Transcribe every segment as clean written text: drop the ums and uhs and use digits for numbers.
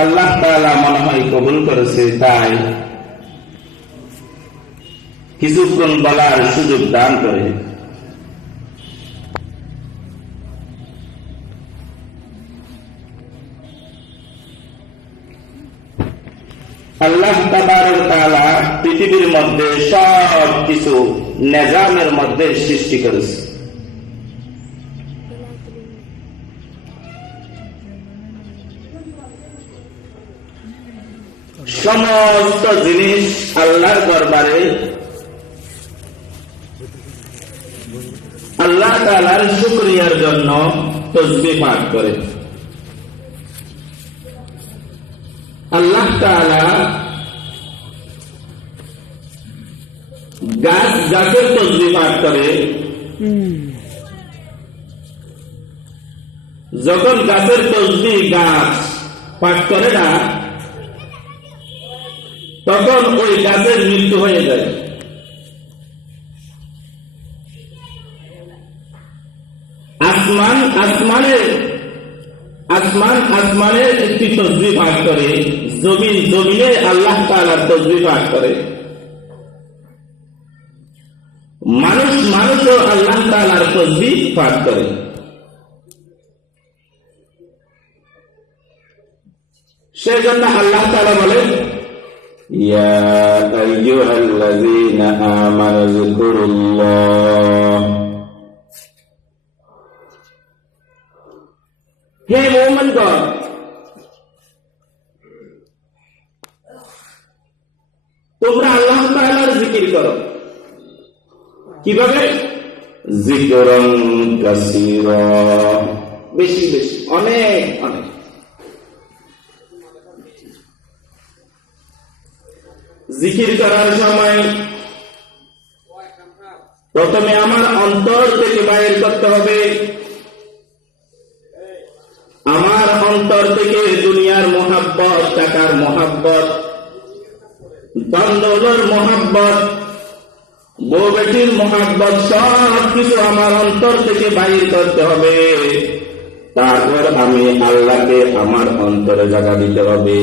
আল্লাহ তাআলা মনে হয় কবুল করেছে, তাই কিছুক্ষণ বলার সুযোগ দান করে। আল্লাহ তাবারক ওয়া তাআলা পৃথিবীর মধ্যে সব কিছু নিজামের মধ্যে সৃষ্টি করেছে। সমস্ত জিনিস আল্লাহর দরবারে আল্লাহ তাআলার শুকরিয়ার জন্য তাসবিহ পাঠ করে। আল্লাহ তাআলা গাছের তাসবিহ পাঠ করে। যখন গাছের তাসবিহ গাছ পাঠ করে না, তখন ওই গাছের মৃত্যু হয়ে যায়। আসমানের একটি তাসবিহ পাঠ করে, জমিনে আল্লাহ তাআলার তাসবিহ পাঠ করে। মানুষও আল্লাহ তাআলার তাসবিহ পাঠ করে। সেজন্য আল্লাহ তাআলা বলেন, ইয়া আইয়ুহাল্লাযীনা আমানু যিকুরুল্লাহ, হে মুমিনগণ, তোমরা আল্লাহ তাআলার জিকির করো। কিভাবে? যিকরান কাসীরা, বেশি বেশি, অনেক অনেক। জিকির করার সময় প্রথমে আমার অন্তর থেকে বাইর করতে হবে। আমার অন্তর থেকে দুনিয়ার মহাব্বত, টাকার মহাব্বত, দ্বন্দ্বের মহাব্বত, বউ বেটির মহাব্বত, সব কিছু আমার অন্তর থেকে বাইর করতে হবে। তারপর আমি আল্লাহকে আমার অন্তরে জায়গা দিতে হবে।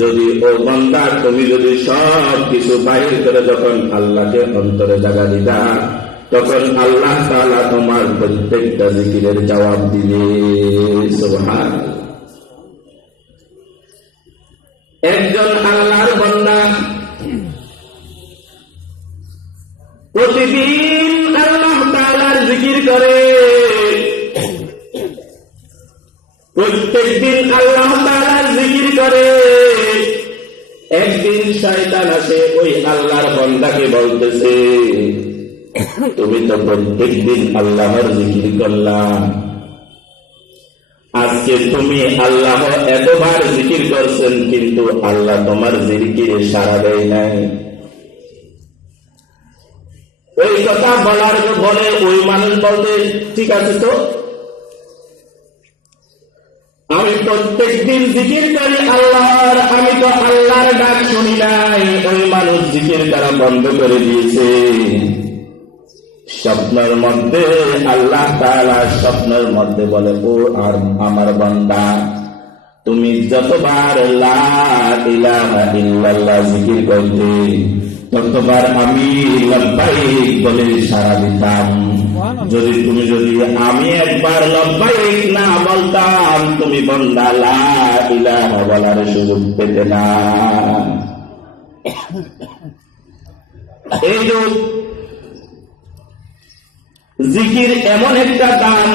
যদি ও বান্দা, তুমি যদি সব কিছু বাইর করে যখন আল্লাহকে অন্তরে জায়গা দিতা, তখন আল্লাহ তাআলা তোমার প্রত্যেকটা জিকিরের জবাব দিবে। সুবহানাল্লাহ। একজন আল্লাহর বান্দা প্রতিদিন আল্লাহ তাআলার জিকির করে, প্রত্যেকদিন আল্লাহ তাআলার জিকির করে। একদিন শয়তান আসে ওই আল্লাহর বান্দাকে বলতেছে, তুমি তো প্রত্যেকদিন আল্লাহর জিকির করলা, আজকে তুমি আল্লাহ এতবার জিকির করছেন, কিন্তু আল্লাহ তোমার জিকিরে সাড়া দেয় নাই। ওই কথা বলার পরে ওই মানুষ বলতে, ঠিক আছে, তো আমি প্রত্যেকদিন জিকির করি আল্লাহর, আমি তো আল্লাহর ডাক শুনি নাই। ওই মানুষ জিকির করা বন্ধ করে দিয়েছে। স্বপ্নের মধ্যে আল্লাহ তাআলা স্বপ্নের মধ্যে বলে, ও আর আমার বান্দা, তুমি যতবার লা ইলাহা ইল্লাল্লাহ জিকির করতে, ততবার আমি লব্বাইক বলে সাড়া দিতাম। যদি আমি একবার লব্বাইক না বলতাম, তুমি বান্দা লা ইলাহা বলার সুযোগ পেতে না। এই জিকির এমন একটা দান,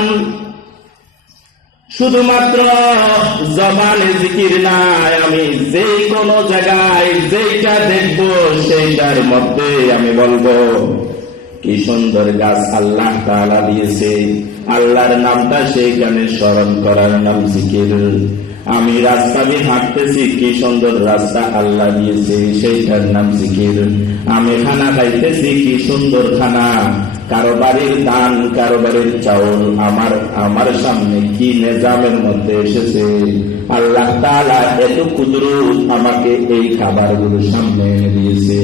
শুধুমাত্র জবানে জিকির নাই, আমি যে কোনো জায়গায় যেটা দেখবো সেইটার মধ্যে আমি বলবো, কি সুন্দর গাছ আল্লাহ তাআলা দিয়েছে, আল্লাহর নামটা সেইখানে স্মরণ করার নাম জিকির। আমি রাস্তা দিয়ে হাঁটতেছি, কি সুন্দর রাস্তা আল্লাহ দিয়েছে, সেইটার নাম জিকির। আমি খানা খাইতেছি, কি সুন্দর খানা, কারো বাড়ির ধান, কারো বাড়ির চাউল আমার সামনে কি নিজামের মধ্যে এসেছে, আল্লাহ তাআলা এত কুদরত আমাকে এই খাবারগুলো সামনে এনে দিয়েছে,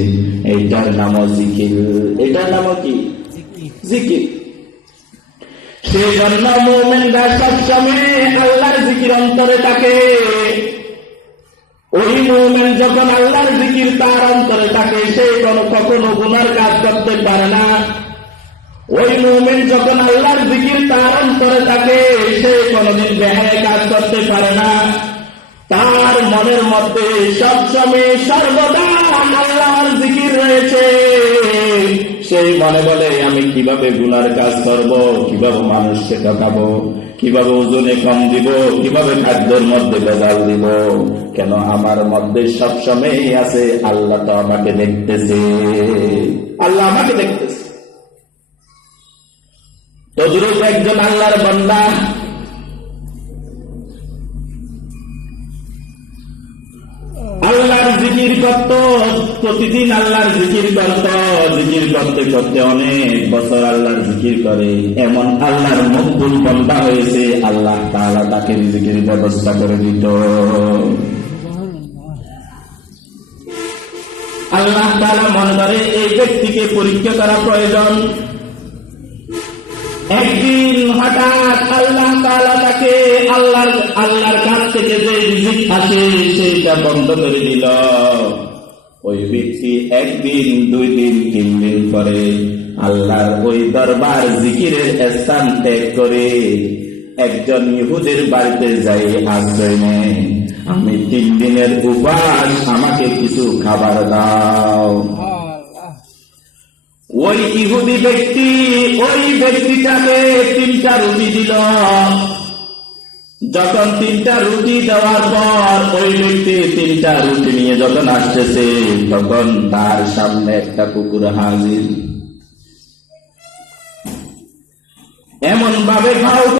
এইটার নাম জিকির। এটার নাম কি? জিকির। সেই জন্য মুমিনরা সবসময় আল্লাহর জিকির অন্তরে থাকে। ওই মুমিন যখন আল্লাহর জিকির তার অন্তরে থাকে, সে কখনো গুনার কাজ করতে পারে না। ওই মুমিন যখন আল্লাহর জিকির তার অন্তরে থাকে, সে কোনদিন বেহায়া কাজ করতে পারে না। তার মনের মধ্যে সবসময় সর্বদা আল্লাহর জিকির রয়েছে। সেই মনে বলে, আমি কিভাবে গুনার কাজ করব, কিভাবে মানুষকে ঠকাবো, কিভাবে ওজনে কম দিব, কিভাবে খাদ্যের মধ্যে ভেজাল দিব। কেন আমার মধ্যে সবসময় আছে আল্লাহ তো আমাকে দেখতেছে, আল্লাহ আমাকে দেখতেছে। তদ্রুপ একজন আল্লাহর বান্দা আল্লাহর জিকির করত, প্রতিদিন আল্লাহর জিকির করত, জিকির করতে করতে অনেক বছর আল্লাহর জিকির করে এমন আল্লাহর মকবুল বান্দা হয়েছে। আল্লাহ তাআলা তাকে রিজিকের ব্যবস্থা করে দিত। আল্লাহ তাআলা মনে করে এই ব্যক্তিকে পরীক্ষা করা প্রয়োজন। একদিন হঠাৎ আল্লাহ তাআলা তাকে আল্লাহর কাছ থেকে যে রিজিক আসে সেটা বন্ধ করে দিল। ওই ব্যক্তি একদিন, 2 দিন, 3 দিন পরে আল্লাহর ওই দরবার জিকিরের স্থান ত্যাগ করে একজন ইহুদের বাড়িতে যাই আশ্রয় নেয়। আমি 3 দিনের উপাস, আমাকে কিছু খাবার দাও। ওই ইহুদি ব্যক্তি ওই ব্যক্তিটাকে 3টা রুটি দিল। যখন 3টা রুটি দেওয়ার পর ওই ব্যক্তি 3টা রুটি নিয়ে যখন আসতেছে, তখন তার সামনে একটা কুকুর হাজির। এমন ভাবে খাও